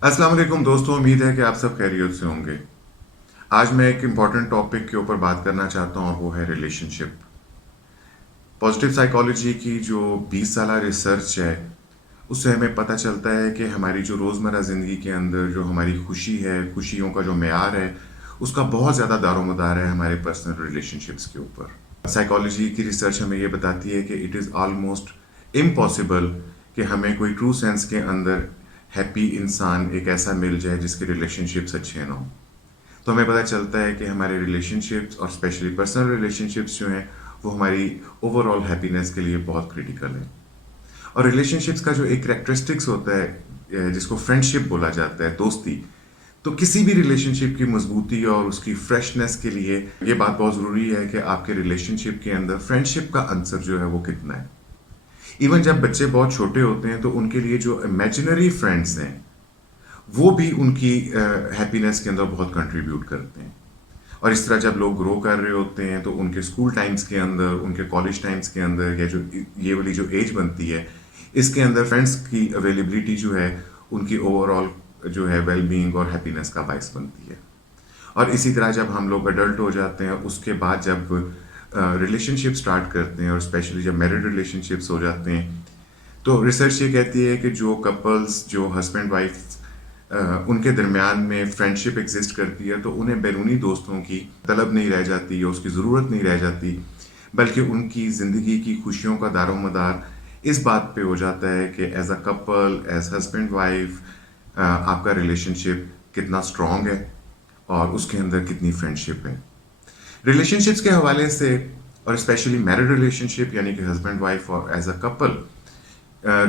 अस्सलाम वालेकुम दोस्तों, उम्मीद है कि आप सब खैरियत से होंगे। आज मैं एक इम्पॉर्टेंट टॉपिक के ऊपर बात करना चाहता हूँ और वो है रिलेशनशिप। पॉजिटिव साइकोलॉजी की जो 20 साला रिसर्च है, उससे हमें पता चलता है कि हमारी जो रोज़मर्रा ज़िंदगी के अंदर जो हमारी खुशी है, खुशियों का जो मेयार है, उसका बहुत ज़्यादा दारोमदार है हमारे पर्सनल रिलेशनशिप्स के ऊपर। साइकोलॉजी की रिसर्च हमें ये बताती है कि इट इज़ ऑलमोस्ट इम्पॉसिबल कि हमें कोई ट्रू सेंस के अंदर हैप्पी इंसान एक ऐसा मिल जाए जिसके रिलेशनशिप्स अच्छे ना हों। तो हमें पता चलता है कि हमारे रिलेशनशिप्स और स्पेशली पर्सनल रिलेशनशिप्स जो हैं वो हमारी ओवरऑल हैप्पीनेस के लिए बहुत क्रिटिकल है। और रिलेशनशिप्स का जो एक करेक्टरिस्टिक्स होता है जिसको फ्रेंडशिप बोला जाता है, दोस्ती। तो किसी भी रिलेशनशिप की मजबूती और उसकी फ्रेशनेस के लिए ये बात बहुत ज़रूरी है कि आपके रिलेशनशिप के अंदर फ्रेंडशिप का आंसर जो है वो कितना है। इवन जब बच्चे बहुत छोटे होते हैं तो उनके लिए जो इमेजिनरी फ्रेंड्स हैं वो भी उनकी हैप्पीनेस के अंदर बहुत कंट्रीब्यूट करते हैं। और इस तरह जब लोग ग्रो कर रहे होते हैं तो उनके स्कूल टाइम्स के अंदर, उनके कॉलेज टाइम्स के अंदर या जो ये वाली जो एज बनती है, इसके अंदर फ्रेंड्स की अवेलेबिलिटी जो है उनकी ओवरऑल जो है वेल बीइंग और हैप्पीनेस का बायस बनती है। और इसी तरह जब हम लोग अडल्ट हो जाते हैं उसके बाद जब रिलेशनशिप स्टार्ट करते हैं और स्पेशली जब मैरिड रिलेशनशिप्स हो जाते हैं, तो रिसर्च ये कहती है कि जो कपल्स, जो हस्बैंड वाइफ उनके दरमियान में फ्रेंडशिप एग्जिस्ट करती है तो उन्हें बैरूनी दोस्तों की तलब नहीं रह जाती या उसकी ज़रूरत नहीं रह जाती, बल्कि उनकी ज़िंदगी की खुशियों का दारोमदार इस बात पे हो जाता है कि as a couple, as husband wife आपका रिलेशनशिप कितना स्ट्रॉन्ग है और उसके अंदर कितनी फ्रेंडशिप है। रिलेशनशिप्स के हवाले से और स्पेशली मैरिड रिलेशनशिप यानी कि हस्बैंड वाइफ और एज अ कपल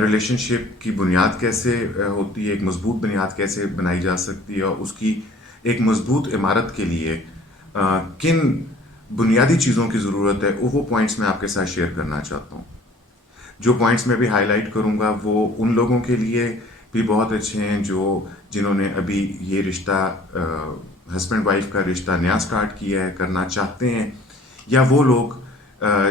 रिलेशनशिप की बुनियाद कैसे होती है, एक मजबूत बुनियाद कैसे बनाई जा सकती है और उसकी एक मजबूत इमारत के लिए किन बुनियादी चीज़ों की ज़रूरत है, वो पॉइंट्स मैं आपके साथ शेयर करना चाहता हूँ। जो पॉइंट्स मैं भी हाईलाइट करूँगा वो उन लोगों के लिए भी बहुत अच्छे हैं जो जिन्होंने अभी ये रिश्ता हस्बैंड वाइफ का रिश्ता नया स्टार्ट किया है, करना चाहते हैं, या वो लोग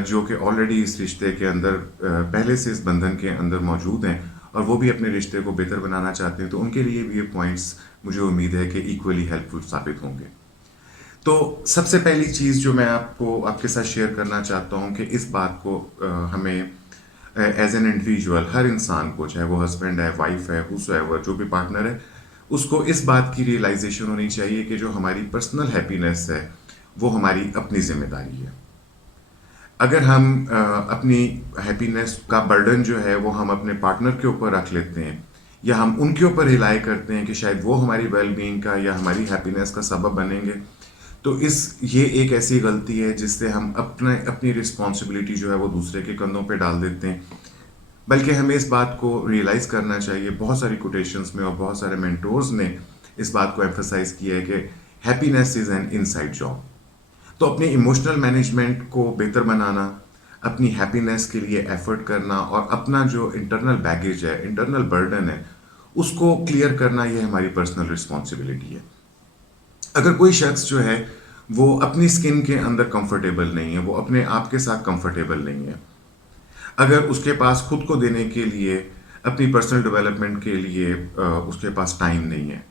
जो कि ऑलरेडी इस रिश्ते के अंदर पहले से इस बंधन के अंदर मौजूद हैं और वो भी अपने रिश्ते को बेहतर बनाना चाहते हैं, तो उनके लिए भी ये पॉइंट्स मुझे उम्मीद है कि इक्वली हेल्पफुल साबित होंगे। तो सबसे पहली चीज़ जो मैं आपको आपके साथ शेयर करना चाहता हूँ कि इस बात को हमें एज एन इंडिविजुअल, हर इंसान को, चाहे वो हस्बैंड है, वाइफ है, हुसएवर जो भी पार्टनर है, उसको इस बात की रियलाइजेशन होनी चाहिए कि जो हमारी पर्सनल हैप्पीनेस है वो हमारी अपनी जिम्मेदारी है। अगर हम अपनी हैप्पीनेस का बर्डन जो है वो हम अपने पार्टनर के ऊपर रख लेते हैं या हम उनके ऊपर रिलाई करते हैं कि शायद वो हमारी वेल बीइंग का या हमारी हैप्पीनेस का सबब बनेंगे, तो ये एक ऐसी गलती है जिससे हम अपनी रिस्पॉन्सिबिलिटी जो है वो दूसरे के कंधों पे डाल देते हैं। बल्कि हमें इस बात को रियलाइज़ करना चाहिए। बहुत सारी कोटेशंस में और बहुत सारे मेंटोर्स ने इस बात को एम्फसाइज किया है कि happiness is an inside job. तो अपने इमोशनल मैनेजमेंट को बेहतर बनाना, अपनी हैप्पीनेस के लिए एफर्ट करना और अपना जो इंटरनल बैगेज है, इंटरनल बर्डन है, उसको क्लियर करना, ये हमारी पर्सनल रिस्पॉन्सिबिलिटी है। अगर कोई शख्स जो है वो अपनी स्किन के अंदर कंफर्टेबल नहीं है, वो अपने आप के साथ कंफर्टेबल नहीं है, अगर उसके पास खुद को देने के लिए, अपनी पर्सनल डेवलपमेंट के लिए उसके पास टाइम नहीं है,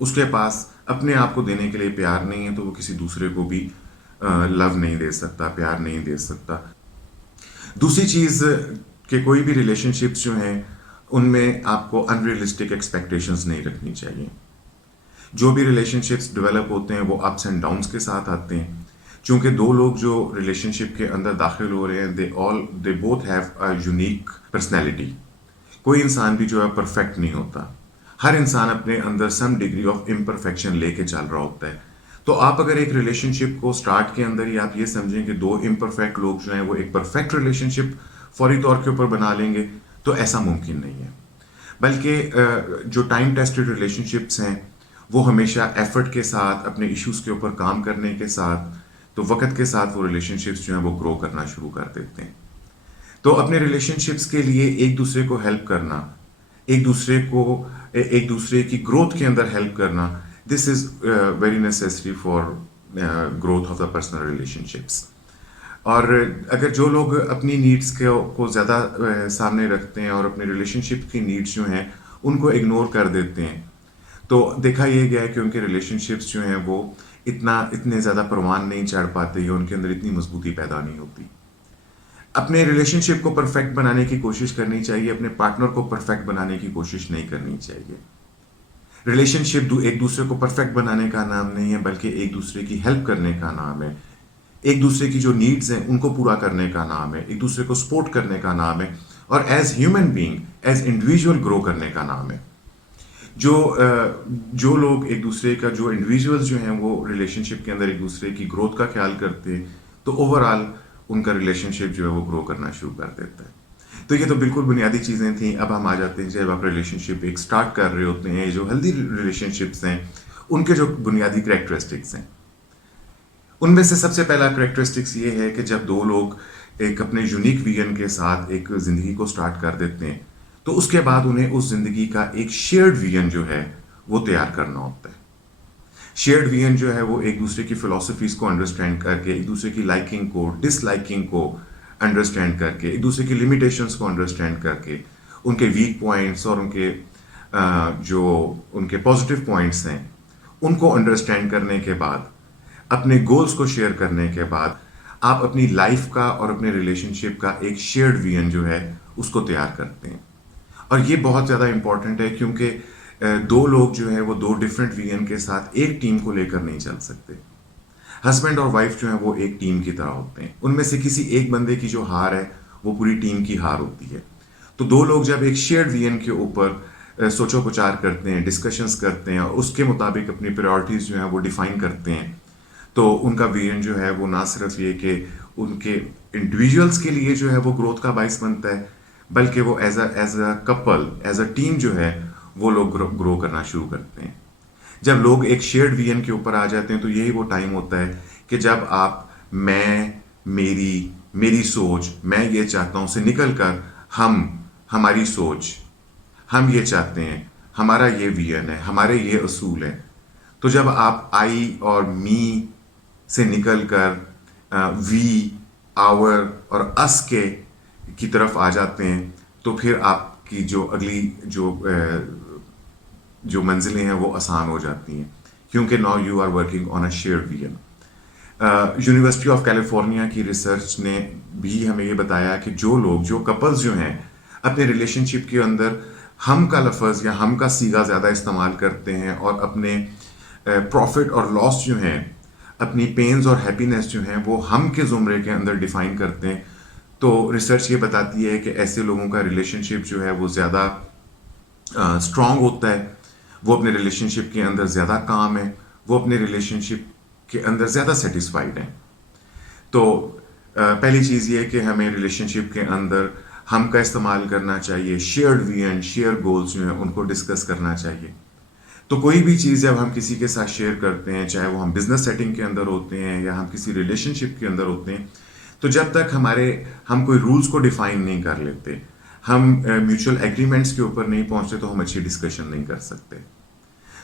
उसके पास अपने आप को देने के लिए प्यार नहीं है, तो वो किसी दूसरे को भी लव नहीं दे सकता, प्यार नहीं दे सकता। दूसरी चीज़ कि कोई भी रिलेशनशिप्स जो हैं उनमें आपको अनरियलिस्टिक एक्सपेक्टेशंस नहीं रखनी चाहिए। जो भी रिलेशनशिप्स डेवलप होते हैं वो अप्स एंड डाउन्स के साथ आते हैं। क्योंकि दो लोग जो रिलेशनशिप के अंदर दाखिल हो रहे हैं, they both have a unique personality. कोई इंसान भी जो है परफेक्ट नहीं होता। हर इंसान अपने अंदर सम डिग्री ऑफ इम्परफेक्शन लेके चल रहा होता है। तो आप अगर एक रिलेशनशिप को स्टार्ट के अंदर ही आप ये समझें कि दो इम्परफेक्ट लोग जो हैं वो एक परफेक्ट रिलेशनशिप फौरी तौर के ऊपर बना लेंगे, तो ऐसा मुमकिन नहीं है। बल्कि जो टाइम टेस्टेड रिलेशनशिप्स हैं वो हमेशा एफर्ट के साथ, अपने इश्यूज के ऊपर काम करने के साथ, तो वक्त के साथ वो रिलेशनशिप्स जो हैं वो ग्रो करना शुरू कर देते हैं। तो अपने रिलेशनशिप्स के लिए एक दूसरे को हेल्प करना, एक दूसरे को एक दूसरे की ग्रोथ के अंदर हेल्प करना, this is very necessary for growth of the personal relationships. और अगर जो लोग अपनी नीड्स को ज़्यादा सामने रखते हैं और अपने रिलेशनशिप की नीड्स जो हैं उनको इग्नोर कर देते हैं, तो देखा ये गया है कि उनके रिलेशनशिप्स जो हैं वो इतने ज़्यादा परवान नहीं चढ़ पाते या उनके अंदर इतनी मजबूती पैदा नहीं होती। अपने रिलेशनशिप को परफेक्ट बनाने की कोशिश करनी चाहिए, अपने पार्टनर को परफेक्ट बनाने की कोशिश नहीं करनी चाहिए। रिलेशनशिप एक दूसरे को परफेक्ट बनाने का नाम नहीं है, बल्कि एक दूसरे की हेल्प करने का नाम है। एक दूसरे की जो नीड्स हैं उनको पूरा करने का नाम है, एक दूसरे को सपोर्ट करने का नाम है, और as human being, as individual grow करने का नाम है। जो लोग एक दूसरे का, जो इंडिविजुअल्स जो हैं वो रिलेशनशिप के अंदर एक दूसरे की ग्रोथ का ख्याल करते हैं, तो ओवरऑल उनका रिलेशनशिप जो है वो ग्रो करना शुरू कर देता है। तो ये तो बिल्कुल बुनियादी चीज़ें थी। अब हम आ जाते हैं, जब आप रिलेशनशिप एक स्टार्ट कर रहे होते हैं, जो हेल्दी रिलेशनशिप्स हैं उनके जो बुनियादी करेक्टरिस्टिक्स हैं, उनमें से सबसे पहला करेक्टरिस्टिक्स ये है कि जब दो लोग एक अपने यूनिक विजन के साथ एक ज़िंदगी को स्टार्ट कर देते हैं, तो उसके बाद उन्हें उस ज़िंदगी का एक शेयर्ड विजन जो है वो तैयार करना होता है। शेयर्ड विजन जो है वो एक दूसरे की फिलॉसफीज़ को अंडरस्टैंड करके, एक दूसरे की लाइकिंग को, डिसलाइकिंग को अंडरस्टैंड करके, एक दूसरे की लिमिटेशंस को अंडरस्टैंड करके, उनके वीक पॉइंट्स और जो उनके पॉजिटिव पॉइंट्स हैं उनको अंडरस्टैंड करने के बाद, अपने गोल्स को शेयर करने के बाद, आप अपनी लाइफ का और अपने रिलेशनशिप का एक शेयर्ड विजन जो है उसको तैयार करते हैं। और ये बहुत ज़्यादा इंपॉर्टेंट है, क्योंकि दो लोग जो है वो दो डिफरेंट विजन के साथ एक टीम को लेकर नहीं चल सकते। हस्बैंड और वाइफ जो है वो एक टीम की तरह होते हैं, उनमें से किसी एक बंदे की जो हार है वो पूरी टीम की हार होती है। तो दो लोग जब एक शेयर्ड विजन के ऊपर सोचो विचार करते हैं, डिस्कशंस करते हैं और उसके मुताबिक अपनी प्रायोरिटीज़ जो है वो डिफाइन करते हैं, तो उनका विजन जो है वो ना सिर्फ ये कि उनके इंडिविजुअल्स के लिए जो है वो ग्रोथ का बाइस बनता है, बल्कि वो as a couple, as a team जो है वो लोग ग्रो करना शुरू करते हैं। जब लोग एक शेयर्ड विजन के ऊपर आ जाते हैं, तो यही वो टाइम होता है कि जब आप मेरी सोच, मैं ये चाहता हूँ से निकल कर हमारी सोच, हम ये चाहते हैं, हमारा ये विजन है, हमारे ये असूल हैं। तो जब आप आई और मी से निकल कर वी, आवर और अस की तरफ आ जाते हैं, तो फिर आपकी जो अगली जो मंजिलें हैं वो आसान हो जाती हैं, क्योंकि now you are working on a shared vision. University of California की रिसर्च ने भी हमें ये बताया कि जो कपल्स जो हैं अपने रिलेशनशिप के अंदर हम का लफ्ज़ या हम का सीगा ज़्यादा इस्तेमाल करते हैं और अपने प्रॉफिट और लॉस जो हैं, अपनी पेन्स और हैप्पीनेस जो हैं वो हम के ज़ुमरे के अंदर डिफ़ाइन करते हैं, तो रिसर्च ये बताती है कि ऐसे लोगों का रिलेशनशिप जो है वो ज़्यादा स्ट्रॉन्ग होता है, वो अपने रिलेशनशिप के अंदर ज़्यादा काम है, वो अपने रिलेशनशिप के अंदर ज़्यादा सेटिस्फाइड हैं। तो पहली चीज़ ये है कि हमें रिलेशनशिप के अंदर हम का इस्तेमाल करना चाहिए, शेयर्ड विजन, शेयर गोल्स जो हैं उनको डिस्कस करना चाहिए। तो कोई भी चीज़ जब हम किसी के साथ शेयर करते हैं, चाहे वो हम बिजनेस सेटिंग के अंदर होते हैं या हम किसी रिलेशनशिप के अंदर होते हैं, तो जब तक हम कोई रूल्स को डिफाइन नहीं कर लेते, हम म्यूचुअल एग्रीमेंट्स के ऊपर नहीं पहुंचते, तो हम अच्छी डिस्कशन नहीं कर सकते।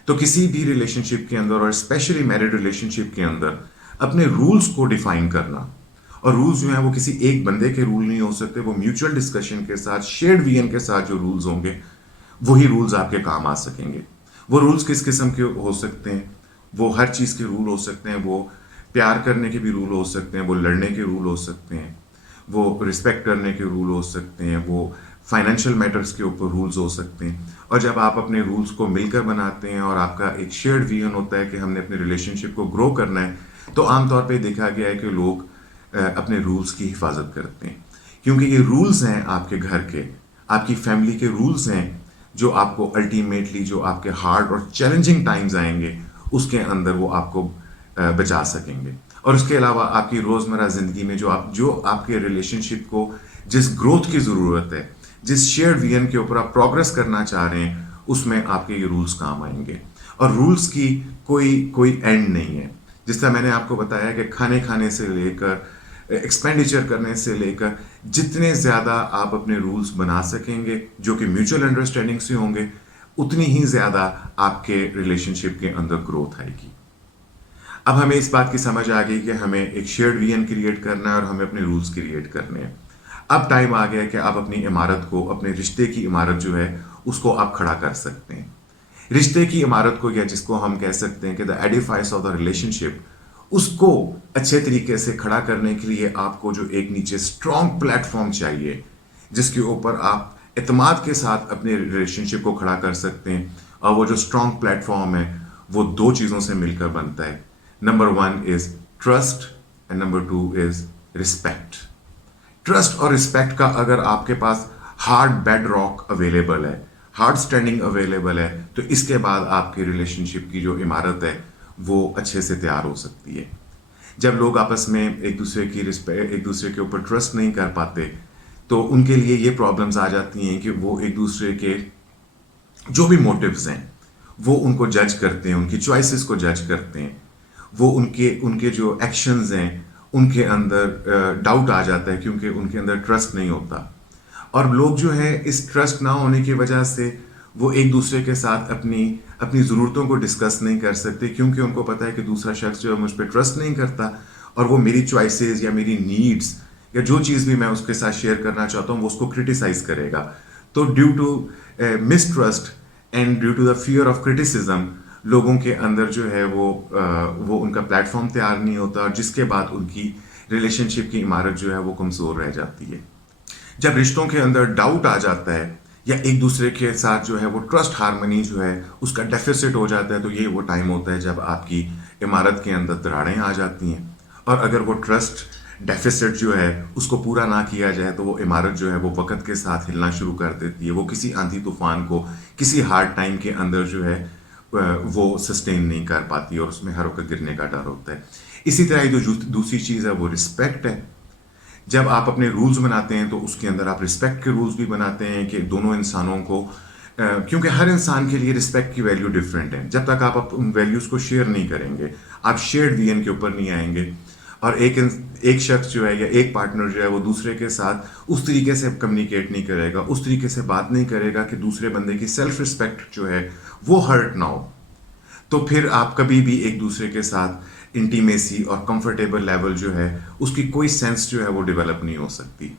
तो किसी भी रिलेशनशिप के अंदर और स्पेशली मैरिड रिलेशनशिप के अंदर अपने रूल्स को डिफाइन करना, और रूल्स जो हैं वो किसी एक बंदे के रूल नहीं हो सकते, वो म्यूचुअल डिस्कशन के साथ, शेयर्ड विजन के साथ जो रूल्स होंगे वही रूल्स आपके काम आ सकेंगे। वो रूल्स किस किस्म के हो सकते हैं? वो हर चीज़ के रूल हो सकते हैं, वो प्यार करने के भी रूल हो सकते हैं, वो लड़ने के रूल हो सकते हैं, वो रिस्पेक्ट करने के रूल हो सकते हैं, वो फाइनेंशियल मैटर्स के ऊपर रूल्स हो सकते हैं। और जब आप अपने रूल्स को मिलकर बनाते हैं और आपका एक शेयर्ड विजन होता है कि हमने अपने रिलेशनशिप को ग्रो करना है, तो आमतौर पे देखा गया है कि लोग अपने रूल्स की हिफाजत करते हैं, क्योंकि ये रूल्स हैं आपके घर के, आपकी फैमिली के रूल्स हैं, जो आपको अल्टीमेटली, जो आपके हार्ड और चैलेंजिंग टाइम्स आएंगे उसके अंदर वो आपको बचा सकेंगे। और उसके अलावा आपकी रोज़मर्रा ज़िंदगी में जो आपके रिलेशनशिप को जिस ग्रोथ की ज़रूरत है, जिस शेयर्ड विजन के ऊपर आप प्रोग्रेस करना चाह रहे हैं, उसमें आपके ये रूल्स काम आएंगे। और रूल्स की कोई एंड नहीं है। जिस तरह मैंने आपको बताया कि खाने से लेकर एक्सपेंडिचर करने से लेकर, जितने ज़्यादा आप अपने रूल्स बना सकेंगे जो कि म्यूचुअल अंडरस्टैंडिंग से होंगे, उतनी ही ज़्यादा आपके रिलेशनशिप के अंदर ग्रोथ आएगी। अब हमें इस बात की समझ आ गई कि हमें एक शेयर्ड विजन क्रिएट करना है और हमें अपने रूल्स क्रिएट करने हैं। अब टाइम आ गया कि आप अपनी इमारत को, अपने रिश्ते की इमारत जो है उसको आप खड़ा कर सकते हैं। रिश्ते की इमारत को, या जिसको हम कह सकते हैं कि the edifice of the relationship, उसको अच्छे तरीके से खड़ा करने के लिए आपको जो एक नीचे स्ट्रॉन्ग प्लेटफॉर्म चाहिए, जिसके ऊपर आप इत्मीनान के साथ अपने रिलेशनशिप को खड़ा कर सकते हैं। और वो जो स्ट्रॉन्ग प्लेटफॉर्म है वो दो चीज़ों से मिलकर बनता है। Number one is trust and number two is respect. Trust और रिस्पेक्ट का अगर आपके पास हार्ड बेड रॉक अवेलेबल है, हार्ड स्टैंडिंग अवेलेबल है, तो इसके बाद आपकी रिलेशनशिप की जो इमारत है वो अच्छे से तैयार हो सकती है। जब लोग आपस में एक दूसरे की रिस्पेक्ट, एक दूसरे के ऊपर ट्रस्ट नहीं कर पाते, तो उनके लिए ये प्रॉब्लम्स आ जाती हैं कि वो एक दूसरे के जो भी मोटिव्स हैं वो उनको जज करते हैं, उनकी चॉइसेस को जज करते हैं, वो उनके उनके जो एक्शंस हैं उनके अंदर डाउट आ जाता है, क्योंकि उनके अंदर ट्रस्ट नहीं होता। और लोग जो है इस ट्रस्ट ना होने की वजह से वो एक दूसरे के साथ अपनी अपनी ज़रूरतों को डिस्कस नहीं कर सकते, क्योंकि उनको पता है कि दूसरा शख्स जो है मुझ पर ट्रस्ट नहीं करता और वो मेरी चॉइसेस या मेरी नीड्स या जो चीज़ भी मैं उसके साथ शेयर करना चाहता हूँ वो उसको क्रिटिसाइज करेगा। तो due to mistrust and due to the fear of criticism, लोगों के अंदर जो है वो उनका प्लेटफॉर्म तैयार नहीं होता, और जिसके बाद उनकी रिलेशनशिप की इमारत जो है वो कमज़ोर रह जाती है। जब रिश्तों के अंदर डाउट आ जाता है या एक दूसरे के साथ जो है वो ट्रस्ट हार्मनी जो है उसका डेफिसिट हो जाता है, तो ये वो टाइम होता है जब आपकी इमारत के अंदर दरारें आ जाती हैं। और अगर वो ट्रस्ट डेफिसिट जो है उसको पूरा ना किया जाए तो वो इमारत जो है वो वक्त के साथ हिलना शुरू कर देती है। वो किसी आंधी तूफान को, किसी हार्ड टाइम के अंदर जो है वो सस्टेन नहीं कर पाती और उसमें हर वक्त गिरने का डर होता है। इसी तरह जो दूसरी चीज़ है वो रिस्पेक्ट है। जब आप अपने रूल्स बनाते हैं तो उसके अंदर आप रिस्पेक्ट के रूल्स भी बनाते हैं कि दोनों इंसानों को, क्योंकि हर इंसान के लिए रिस्पेक्ट की वैल्यू डिफरेंट है। जब तक आप उन वैल्यूज़ को शेयर नहीं करेंगे, आप शेयर्ड विजन के ऊपर नहीं आएंगे। और एक शख्स जो है या एक पार्टनर जो है वो दूसरे के साथ उस तरीके से कम्युनिकेट नहीं करेगा, उस तरीके से बात नहीं करेगा कि दूसरे बंदे की सेल्फ रिस्पेक्ट जो है वो हर्ट ना हो, तो फिर आप कभी भी एक दूसरे के साथ इंटीमेसी और कंफर्टेबल लेवल जो है उसकी कोई सेंस जो है वो डेवलप नहीं हो सकती।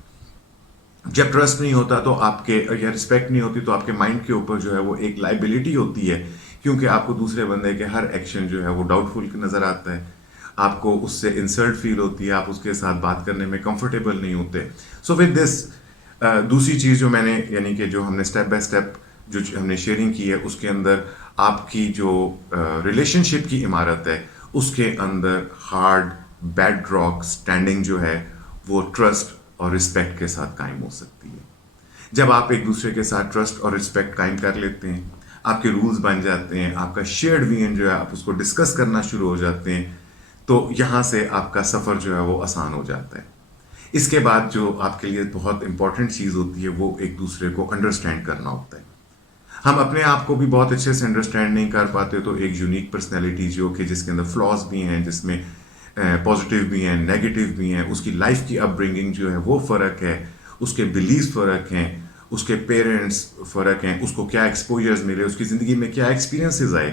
जब ट्रस्ट नहीं होता तो आपके, या रिस्पेक्ट नहीं होती, तो आपके माइंड के ऊपर जो है वो एक लाइबिलिटी होती है, क्योंकि आपको दूसरे बंदे के हर एक्शन जो है वो डाउटफुल नज़र आता है, आपको उससे इंसल्ट फील होती है, आप उसके साथ बात करने में कंफर्टेबल नहीं होते। सो विद दिस, दूसरी चीज़ जो मैंने, यानी कि जो हमने स्टेप बाय स्टेप जो हमने शेयरिंग की है, उसके अंदर आपकी जो रिलेशनशिप की इमारत है उसके अंदर हार्ड बेड रॉक स्टैंडिंग जो है वो ट्रस्ट और रिस्पेक्ट के साथ कायम हो सकती है। जब आप एक दूसरे के साथ ट्रस्ट और रिस्पेक्ट कायम कर लेते हैं, आपके रूल्स बन जाते हैं, आपका शेयर्ड विजन जो है आप उसको डिस्कस करना शुरू हो जाते हैं, तो यहाँ से आपका सफ़र जो है वो आसान हो जाता है। इसके बाद जो आपके लिए बहुत इंपॉर्टेंट चीज़ होती है वो एक दूसरे को अंडरस्टैंड करना होता है। हम अपने आप को भी बहुत अच्छे से अंडरस्टैंड नहीं कर पाते, तो एक यूनिक पर्सनैलिटी जो कि जिसके अंदर फ्लॉज भी हैं, जिसमें पॉजिटिव भी हैं, नेगेटिव भी हैं, उसकी लाइफ की अपब्रिंगिंग जो है वो फ़र्क है, उसके बिलीफ फ़र्क हैं, उसके पेरेंट्स फ़र्क हैं, उसको क्या एक्सपोजर्स मिले, उसकी ज़िंदगी में क्या एक्सपीरियंसेस आए।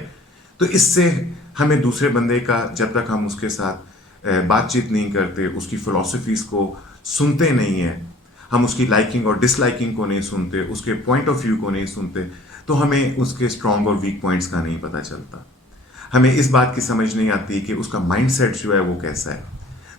तो इससे हमें दूसरे बंदे का, जब तक हम उसके साथ बातचीत नहीं करते, उसकी फ़िलासफ़ीज़ को सुनते नहीं हैं, हम उसकी लाइकिंग और डिसलाइकिंग को नहीं सुनते, उसके पॉइंट ऑफ व्यू को नहीं सुनते, तो हमें उसके स्ट्रॉन्ग और वीक पॉइंट्स का नहीं पता चलता। हमें इस बात की समझ नहीं आती कि उसका माइंडसेट जो है वो कैसा है।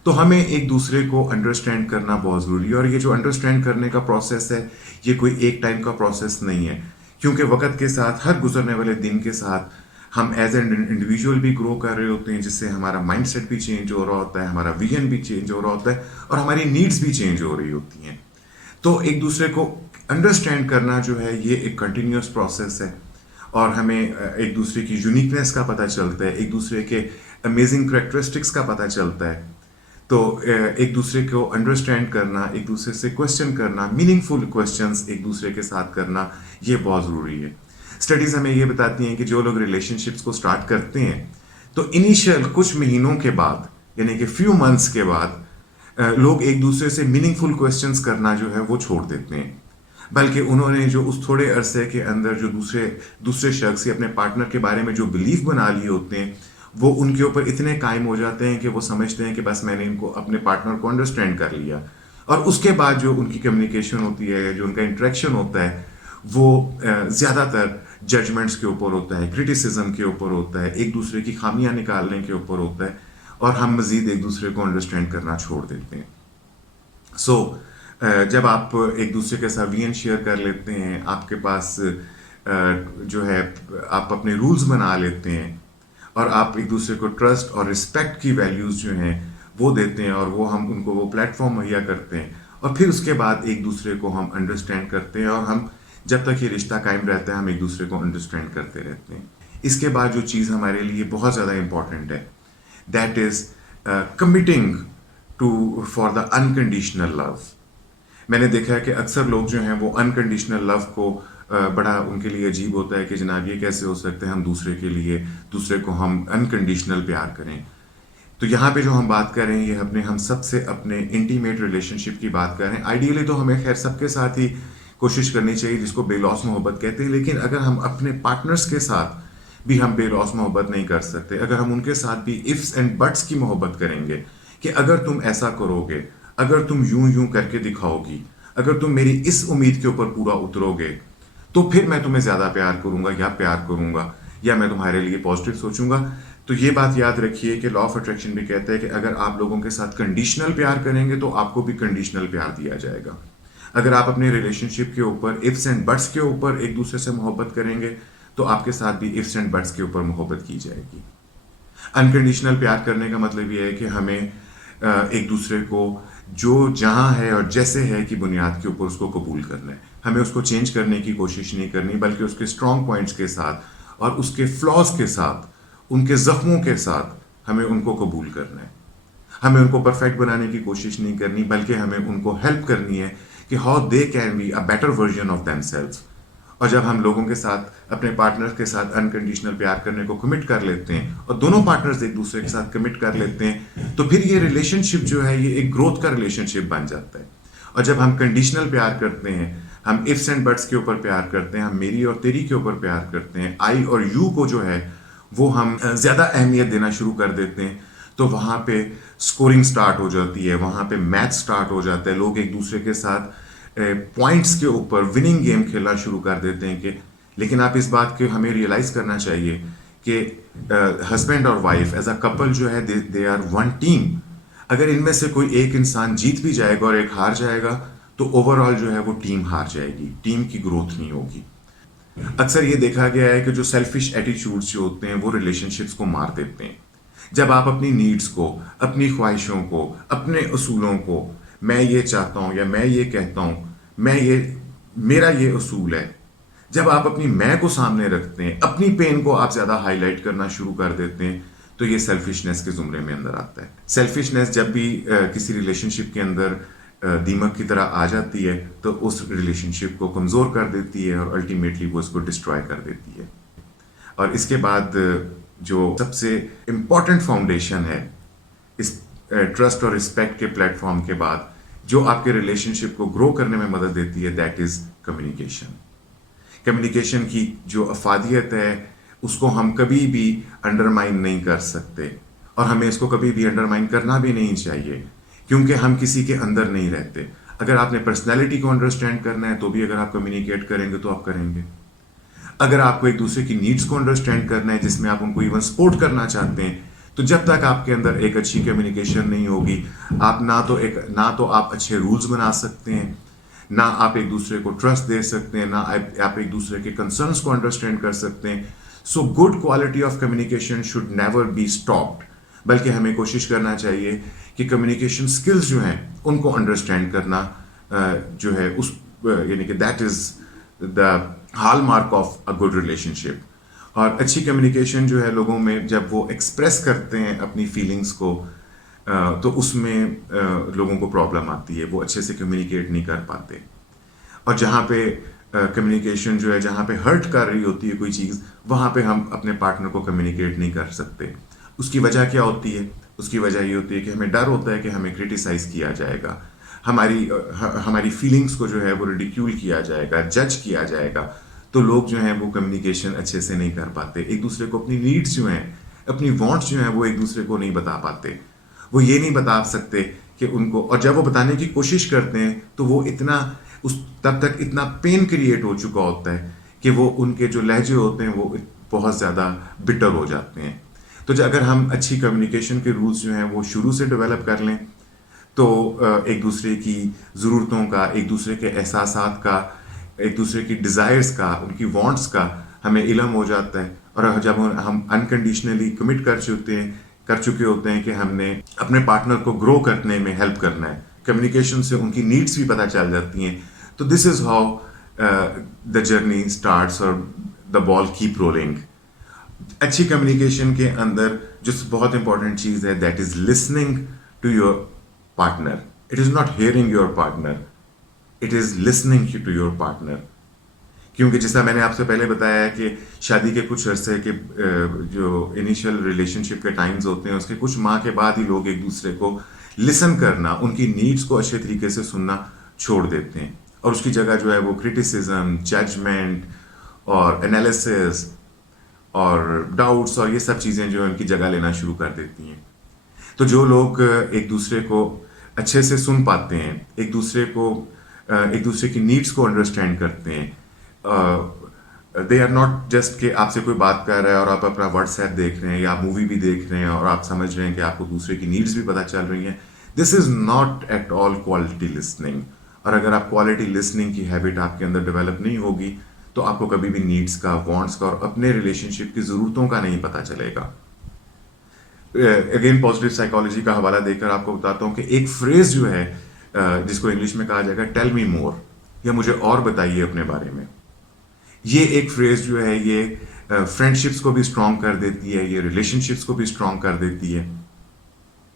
तो हमें एक दूसरे को अंडरस्टैंड करना बहुत ज़रूरी है, और ये जो अंडरस्टैंड करने का प्रोसेस है ये कोई एक टाइम का प्रोसेस नहीं है, क्योंकि वक्त के साथ, हर गुजरने वाले दिन के साथ हम एज एन इंडिविजुअल भी ग्रो कर रहे होते हैं, जिससे हमारा माइंडसेट भी चेंज हो रहा होता है, हमारा विजन भी चेंज हो रहा होता है, और हमारी नीड्स भी चेंज हो रही होती हैं। तो एक दूसरे को अंडरस्टैंड करना जो है ये एक कंटिन्यूस प्रोसेस है, और हमें एक दूसरे की यूनिकनेस का पता चलता है, एक दूसरे के अमेजिंग करेक्टरिस्टिक्स का पता चलता है। तो एक दूसरे को अंडरस्टैंड करना, एक दूसरे से क्वेश्चन करना, मीनिंगफुल क्वेश्चंस एक दूसरे के साथ करना, ये बहुत ज़रूरी है। स्टडीज़ हमें ये बताती हैं कि जो लोग रिलेशनशिप्स को स्टार्ट करते हैं तो इनिशियल कुछ महीनों के बाद, यानी कि फ्यू मंथ्स के बाद, लोग एक दूसरे से मीनिंगफुल क्वेश्चंस करना जो है वो छोड़ देते हैं, बल्कि उन्होंने जो उस थोड़े अरसे के अंदर जो दूसरे शख्स या अपने पार्टनर के बारे में जो बिलीफ बना लिए होते हैं वो उनके ऊपर इतने कायम हो जाते हैं कि वो समझते हैं कि बस मैंने इनको, अपने पार्टनर को अंडरस्टैंड कर लिया, और उसके बाद जो उनकी कम्युनिकेशन होती है, जो उनका इंटरेक्शन होता है, वो ज़्यादातर जजमेंट्स के ऊपर होता है, क्रिटिसिज्म के ऊपर होता है, एक दूसरे की खामियां निकालने के ऊपर होता है, और हम मज़ीद एक दूसरे को अंडरस्टैंड करना छोड़ देते हैं। सो जब आप एक दूसरे के साथ वीएन शेयर कर लेते हैं, आपके पास जो है आप अपने रूल्स बना लेते हैं, और आप एक दूसरे को ट्रस्ट और रिस्पेक्ट की वैल्यूज़ जो हैं वो देते हैं, और वो हम उनको वो प्लेटफॉर्म मुहैया करते हैं, और फिर उसके बाद एक दूसरे को हम अंडरस्टैंड करते हैं, और हम जब तक ये रिश्ता कायम रहता है हम एक दूसरे को अंडरस्टैंड करते रहते हैं। इसके बाद जो चीज़ हमारे लिए बहुत ज़्यादा इम्पॉर्टेंट है, that is committing to for the unconditional love. मैंने देखा है कि अक्सर लोग जो हैं वो अनकंडीशनल लव को बड़ा उनके लिए अजीब होता है कि जनाब ये कैसे हो सकता है, हम दूसरे के लिए दूसरे को हम अनकंडीशनल प्यार करें। तो यहाँ पे जो हम बात कर रहे हैं ये हम सबसे अपने इंटीमेट रिलेशनशिप की बात कर रहे हैं। आइडियली तो हमें खैर सबके साथ ही कोशिश करनी चाहिए जिसको बेलौस मोहब्बत कहते हैं, लेकिन अगर हम अपने पार्टनर्स के साथ भी हम बेलौस मोहब्बत नहीं कर सकते, अगर हम उनके साथ भी इफ्स एंड बट्स की मोहब्बत करेंगे कि अगर तुम ऐसा करोगे, अगर तुम यूं यूं करके दिखाओगी, अगर तुम मेरी इस उम्मीद के ऊपर पूरा उतरोगे, तो फिर मैं तुम्हें ज़्यादा प्यार करूंगा या प्यार करूंगा, या मैं तुम्हारे लिए पॉजिटिव सोचूंगा। तो ये बात याद रखिए कि लॉ ऑफ अट्रैक्शन भी कहता है कि अगर आप लोगों के साथ कंडीशनल प्यार करेंगे तो आपको भी कंडीशनल प्यार दिया जाएगा। अगर आप अपने रिलेशनशिप के ऊपर इफ्स एंड बट्स के ऊपर एक दूसरे से मोहब्बत करेंगे तो आपके साथ भी इफ्स एंड बट्स के ऊपर मोहब्बत की जाएगी। अनकंडीशनल प्यार करने का मतलब ये है कि हमें एक दूसरे को जो जहां है और जैसे है की बुनियाद के ऊपर उसको कबूल करना है। हमें उसको चेंज करने की कोशिश नहीं करनी, बल्कि उसके स्ट्रॉन्ग पॉइंट्स के साथ और उसके फ्लॉज के साथ, उनके जख्मों के साथ हमें उनको कबूल करना है। हमें उनको परफेक्ट बनाने की कोशिश नहीं करनी, बल्कि हमें उनको हेल्प करनी है कि how they can be a better version of themselves. और जब हम लोगों के साथ, अपने पार्टनर के साथ अनकंडीशनल प्यार करने को कमिट कर लेते हैं और दोनों पार्टनर्स एक दूसरे के साथ कमिट कर लेते हैं, तो फिर ये रिलेशनशिप जो है ये एक ग्रोथ का रिलेशनशिप बन जाता है। और जब हम कंडीशनल प्यार करते हैं, हम इफ्स एंड बट्स के ऊपर प्यार करते हैं, हम मेरी और तेरी के ऊपर प्यार करते हैं, आई और यू को जो है वो हम ज़्यादा अहमियत देना शुरू कर देते हैं, तो वहाँ पे स्कोरिंग स्टार्ट हो जाती है, वहाँ पे मैच स्टार्ट हो जाता है। लोग एक दूसरे के साथ पॉइंट्स के ऊपर विनिंग गेम खेलना शुरू कर देते हैं कि, लेकिन आप इस बात के हमें रियलाइज करना चाहिए कि हस्बैंड और वाइफ एज अ कपल जो है दे आर वन टीम। अगर इनमें से कोई एक इंसान जीत भी जाएगा और एक हार जाएगा तो ओवरऑल जो है वो टीम हार जाएगी, टीम की ग्रोथ नहीं होगी। अक्सर ये देखा गया है कि जो सेल्फिश एटीट्यूड्स जो होते हैं वो रिलेशनशिप्स को मार देते हैं। जब आप अपनी नीड्स को, अपनी ख्वाहिशों को, अपने असूलों को, मैं ये चाहता हूँ या मैं ये कहता हूँ, मेरा ये असूल है, जब आप अपनी मैं को सामने रखते हैं, अपनी पेन को आप ज़्यादा हाईलाइट करना शुरू कर देते हैं, तो ये सेल्फिशनेस के जुमरे में अंदर आता है। सेल्फिशनेस जब भी किसी रिलेशनशिप के अंदर दीमक की तरह आ जाती है तो उस रिलेशनशिप को कमज़ोर कर देती है और अल्टीमेटली वो उसको डिस्ट्रॉय कर देती है। और इसके बाद जो सबसे इम्पॉर्टेंट फाउंडेशन है इस ट्रस्ट और रिस्पेक्ट के प्लेटफॉर्म के बाद, जो आपके रिलेशनशिप को ग्रो करने में मदद देती है, दैट इज़ कम्युनिकेशन। कम्युनिकेशन की जो अफादियत है उसको हम कभी भी अंडरमाइन नहीं कर सकते, और हमें इसको कभी भी अंडरमाइन करना भी नहीं चाहिए, क्योंकि हम किसी के अंदर नहीं रहते। अगर आपने पर्सनैलिटी को अंडरस्टैंड करना है तो भी अगर आप कम्युनिकेट करेंगे तो आप करेंगे। अगर आपको एक दूसरे की नीड्स को अंडरस्टैंड करना है, जिसमें आप उनको इवन सपोर्ट करना चाहते हैं, तो जब तक आपके अंदर एक अच्छी कम्युनिकेशन नहीं होगी, आप ना तो आप अच्छे रूल्स बना सकते हैं, ना आप एक दूसरे को ट्रस्ट दे सकते हैं, ना आप एक दूसरे के कंसर्न्स को अंडरस्टैंड कर सकते हैं। So good quality of communication should never be stopped, बल्कि हमें कोशिश करना चाहिए कि कम्युनिकेशन स्किल्स जो हैं उनको अंडरस्टैंड करना जो है उस यानी कि that is the hallmark of a good relationship. और अच्छी कम्युनिकेशन जो है लोगों में जब वो एक्सप्रेस करते हैं अपनी फीलिंग्स को, तो उसमें लोगों को प्रॉब्लम आती है, वो अच्छे से कम्युनिकेट नहीं कर पाते। और जहाँ पे कम्युनिकेशन जो है, जहाँ पे हर्ट कर रही होती है कोई चीज़, वहाँ पे हम अपने पार्टनर को कम्युनिकेट नहीं कर सकते। उसकी वजह क्या होती है? उसकी वजह ये होती है कि हमें डर होता है कि हमें क्रिटिसाइज़ किया जाएगा, हमारी फीलिंग्स को जो है वो रिडिक्यूल किया जाएगा, जज किया जाएगा। तो लोग जो हैं वो कम्युनिकेशन अच्छे से नहीं कर पाते, एक दूसरे को अपनी नीड्स जो हैं, अपनी वांट्स जो हैं वो एक दूसरे को नहीं बता पाते। वो ये नहीं बता सकते कि उनको, और जब वो बताने की कोशिश करते हैं तो वो तब तक इतना पेन क्रिएट हो चुका होता है कि वो उनके जो लहजे होते हैं वो बहुत ज़्यादा बिटर हो जाते हैं। तो अगर हम अच्छी कम्युनिकेशन के रूल्स जो हैं वो शुरू से डेवलप कर लें तो एक दूसरे की ज़रूरतों का, एक दूसरे के एहसासात का, एक दूसरे की डिज़ायर्स का, उनकी वांट्स का हमें इल्म हो जाता है। और जब हम अनकंडीशनली कमिट कर चुके होते हैं कि हमने अपने पार्टनर को ग्रो करने में हेल्प करना है, कम्युनिकेशन से उनकी नीड्स भी पता चल जाती हैं। तो this is how the journey starts और द बॉल कीप रोलिंग। अच्छी कम्युनिकेशन के अंदर जो बहुत इंपॉर्टेंट चीज़ है that is listening to your partner. It is not hearing your partner, it is listening to your partner. क्योंकि जैसा मैंने आपसे पहले बताया है कि शादी के कुछ अरसे के जो इनिशियल रिलेशनशिप के टाइम्स होते हैं उसके कुछ माह के बाद ही लोग एक दूसरे को लिसन करना, उनकी नीड्स को अच्छे तरीके से सुनना छोड़ देते हैं और उसकी जगह जो है वो क्रिटिसिज्म, जजमेंट और एनालिसिस और डाउट्स और ये सब चीज़ें जो है उनकी जगह लेना शुरू कर देती हैं। तो जो लोग एक दूसरे को अच्छे से सुन पाते हैं, एक दूसरे की नीड्स को अंडरस्टैंड करते हैं, दे आर नॉट जस्ट कि आपसे कोई बात कर रहा है और आप अपना व्हाट्सएप देख रहे हैं या आप मूवी भी देख रहे हैं और आप समझ रहे हैं कि आपको दूसरे की नीड्स भी पता चल रही हैं। This is not at all quality listening. और अगर आप क्वालिटी लिसनिंग की हैबिट आपके अंदर डेवलप नहीं होगी तो आपको कभी भी नीड्स का, वांट्स का और अपने रिलेशनशिप की ज़रूरतों का नहीं पता चलेगा। अगेन पॉजिटिव साइकोलॉजी का हवाला देकर आपको बताता हूँ कि एक फ्रेज जो है जिसको इंग्लिश में कहा जाएगा टेल मी मोर, या मुझे और बताइए अपने बारे में। ये एक फ्रेज जो है ये फ्रेंडशिप्स को भी स्ट्रॉन्ग कर देती है, ये रिलेशनशिप्स को भी स्ट्रॉन्ग कर देती है,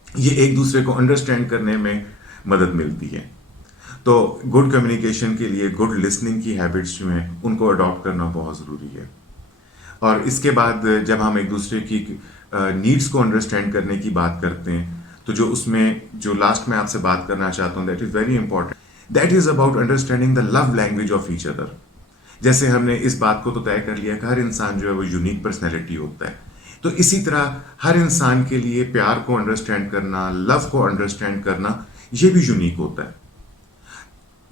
ये एक दूसरे को अंडरस्टैंड करने में मदद मिलती है। तो गुड कम्युनिकेशन के लिए गुड लिसनिंग की हैबिट्स जो हैं उनको अडॉप्ट करना बहुत ज़रूरी है। और इसके बाद जब हम एक दूसरे की नीड्स को अंडरस्टैंड करने की बात करते हैं तो जो उसमें जो लास्ट में आपसे बात करना चाहता हूँ that is very important, that is about understanding the love language of each other. जैसे हमने इस बात को तो तय कर लिया कि हर इंसान जो है वो यूनिक पर्सनैलिटी होता है, तो इसी तरह हर इंसान के लिए प्यार को अंडरस्टैंड करना, लव को अंडरस्टैंड करना, ये भी यूनिक होता है।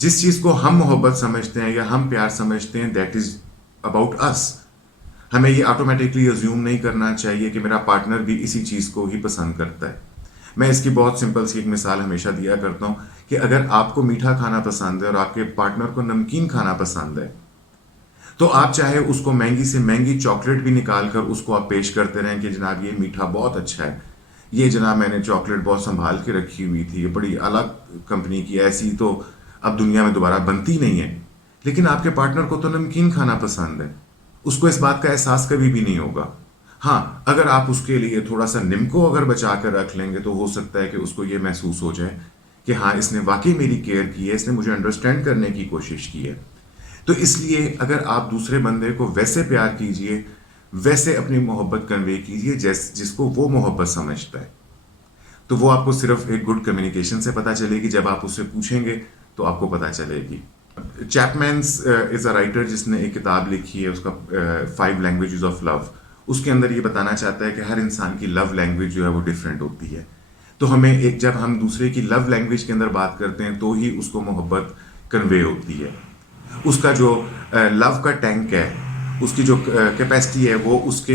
जिस चीज़ को हम मोहब्बत समझते हैं या हम प्यार समझते हैं दैट इज़ अबाउट अस। हमें ये ऑटोमेटिकली अज्यूम नहीं करना चाहिए कि मेरा पार्टनर भी इसी चीज़ को ही पसंद करता है। मैं इसकी बहुत सिंपल सी एक मिसाल हमेशा दिया करता हूँ कि अगर आपको मीठा खाना पसंद है और आपके पार्टनर को नमकीन खाना पसंद है तो आप चाहे उसको महंगी से महंगी चॉकलेट भी निकाल कर उसको आप पेश करते रहें कि जनाब ये मीठा बहुत अच्छा है, ये जनाब मैंने चॉकलेट बहुत संभाल के रखी हुई थी, ये बड़ी अलग कंपनी की, ऐसी तो अब दुनिया में दोबारा बनती नहीं है। लेकिन आपके पार्टनर को तो नमकीन खाना पसंद है, उसको इस बात का एहसास कभी भी नहीं होगा। हाँ, अगर आप उसके लिए थोड़ा सा निम्को अगर बचा कर रख लेंगे तो हो सकता है कि उसको ये महसूस हो जाए कि हाँ इसने वाकई मेरी केयर की है, इसने मुझे अंडरस्टैंड करने की कोशिश की है। तो इसलिए अगर आप दूसरे बंदे को वैसे प्यार कीजिए, वैसे अपनी मोहब्बत कन्वे कीजिए जिसको वो मोहब्बत समझता है, तो वो आपको सिर्फ एक गुड कम्युनिकेशन से पता चलेगी। जब आप उससे पूछेंगे तो आपको पता चलेगी। चैपमैन्स इज़ अ राइटर जिसने एक किताब लिखी है, उसका 5 लैंग्वेजेस ऑफ लव। उसके अंदर ये बताना चाहता है कि हर इंसान की लव लैंग्वेज जो है वो डिफरेंट होती है। तो हमें जब हम दूसरे की लव लैंग्वेज के अंदर बात करते हैं तो ही उसको मोहब्बत कन्वे होती है। उसका जो लव का टैंक है, उसकी जो कैपेसिटी है वो उसके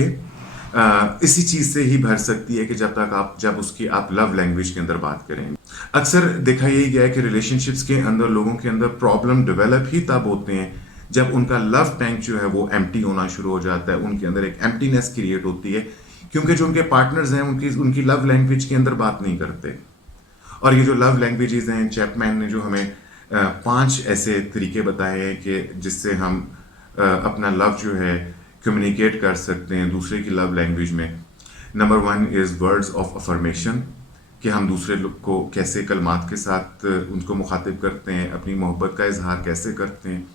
इसी चीज़ से ही भर सकती है कि जब उसकी आप लव लैंग्वेज के अंदर बात करें। अक्सर देखा यही गया है कि रिलेशनशिप्स के अंदर लोगों के अंदर प्रॉब्लम डेवलप ही तब होते हैं जब उनका लव टैंक जो है वो एम्प्टी होना शुरू हो जाता है, उनके अंदर एक एम्प्टीनेस क्रिएट होती है क्योंकि जो उनके पार्टनर्स हैं उनकी लव लैंग्वेज के अंदर बात नहीं करते। और ये जो लव लैंग्वेजेस हैं, चैपमैन ने जो हमें 5 ऐसे तरीके बताए हैं कि जिससे हम अपना लव जो है कम्युनिकेट कर सकते हैं दूसरे की लव लैंग्वेज में। Number 1 is words of affirmation, कि हम दूसरे लोग को कैसे कलमात के साथ उनको मुखातिब करते हैं, अपनी मोहब्बत का इजहार कैसे करते हैं,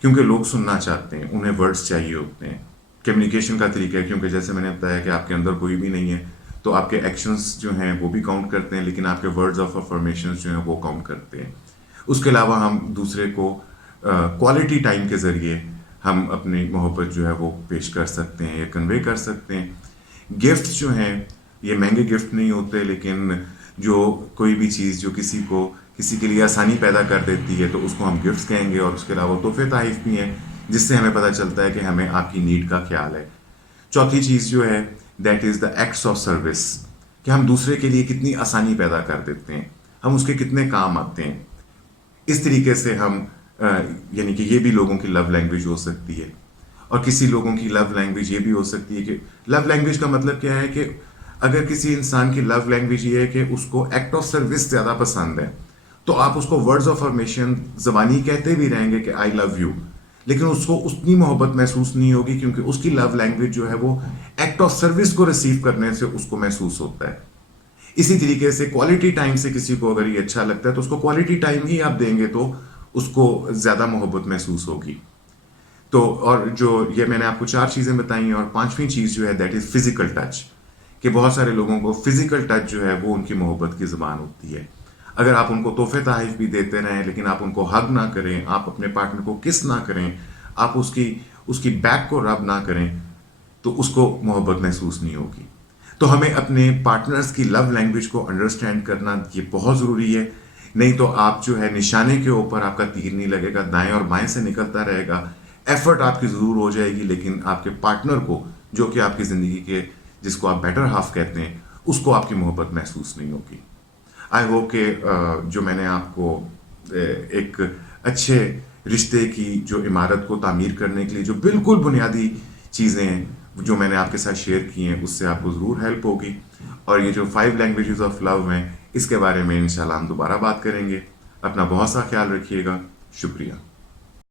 क्योंकि लोग सुनना चाहते हैं, उन्हें वर्ड्स चाहिए होते हैं। कम्युनिकेशन का तरीका है, क्योंकि जैसे मैंने बताया कि आपके अंदर कोई भी नहीं है तो आपके एक्शंस जो हैं वो भी काउंट करते हैं, लेकिन आपके वर्ड्स ऑफ अफर्मेशन जो हैं वो काउंट करते हैं। उसके अलावा हम दूसरे को क्वालिटी टाइम के ज़रिए हम अपनी मोहब्बत जो है वो पेश कर सकते हैं या कन्वे कर सकते हैं। गिफ्ट्स जो हैं ये महंगे गिफ्ट नहीं होते, लेकिन जो कोई भी चीज़ जो किसी के लिए आसानी पैदा कर देती है तो उसको हम गिफ्ट्स कहेंगे। और उसके अलावा तोहफे तारीफ भी हैं जिससे हमें पता चलता है कि हमें आपकी नीड का ख्याल है। चौथी चीज़ जो है, that is the acts of service, कि हम दूसरे के लिए कितनी आसानी पैदा कर देते हैं, हम उसके कितने काम आते हैं। इस तरीके से हम यानी कि ये भी लोगों की लव लैंग्वेज हो सकती है। और किसी लोगों की लव लैंग्वेज ये भी हो सकती है कि लव लैंग्वेज का मतलब क्या है कि अगर किसी इंसान की लव लैंग्वेज ये है कि उसको एक्ट ऑफ सर्विस ज़्यादा पसंद है, तो आप उसको वर्ड्स ऑफ अफर्मेशन ज़बानी कहते भी रहेंगे कि आई लव यू, लेकिन उसको उतनी मोहब्बत महसूस नहीं होगी, क्योंकि उसकी लव लैंग्वेज जो है वो एक्ट ऑफ सर्विस को रिसीव करने से उसको महसूस होता है। इसी तरीके से क्वालिटी टाइम से किसी को अगर ये अच्छा लगता है तो उसको क्वालिटी टाइम ही आप देंगे तो उसको ज़्यादा मोहब्बत महसूस होगी। तो और जो ये मैंने आपको 4 चीज़ें बताई हैं, और पांचवी चीज़ जो है दैट इज़ फिजिकल टच, कि बहुत सारे लोगों को फिजिकल टच जो है वो उनकी मोहब्बत की ज़बान होती है। अगर आप उनको तोहफे तोहफ़े भी देते रहें लेकिन आप उनको हग ना करें, आप अपने पार्टनर को किस ना करें, आप उसकी उसकी बैक को रब ना करें, तो उसको मोहब्बत महसूस नहीं होगी। तो हमें अपने पार्टनर्स की लव लैंग्वेज को अंडरस्टैंड करना ये बहुत ज़रूरी है। नहीं तो आप जो है निशाने के ऊपर आपका तीर नहीं लगेगा, दाएं और बाएं से निकलता रहेगा। एफर्ट आपकी ज़रूर हो जाएगी, लेकिन आपके पार्टनर को, जो कि आपकी ज़िंदगी के, जिसको आप बेटर हाफ कहते हैं, उसको आपकी मोहब्बत महसूस नहीं होगी। आई होप कि जो मैंने आपको एक अच्छे रिश्ते की जो इमारत को तामीर करने के लिए जो बिल्कुल बुनियादी चीज़ें हैं जो मैंने आपके साथ शेयर की हैं, उससे आपको ज़रूर हेल्प होगी। और ये जो 5 लैंग्वेजेस ऑफ लव हैं, इसके बारे में इंशाल्लाह हम दोबारा बात करेंगे। अपना बहुत सा ख्याल रखिएगा। शुक्रिया।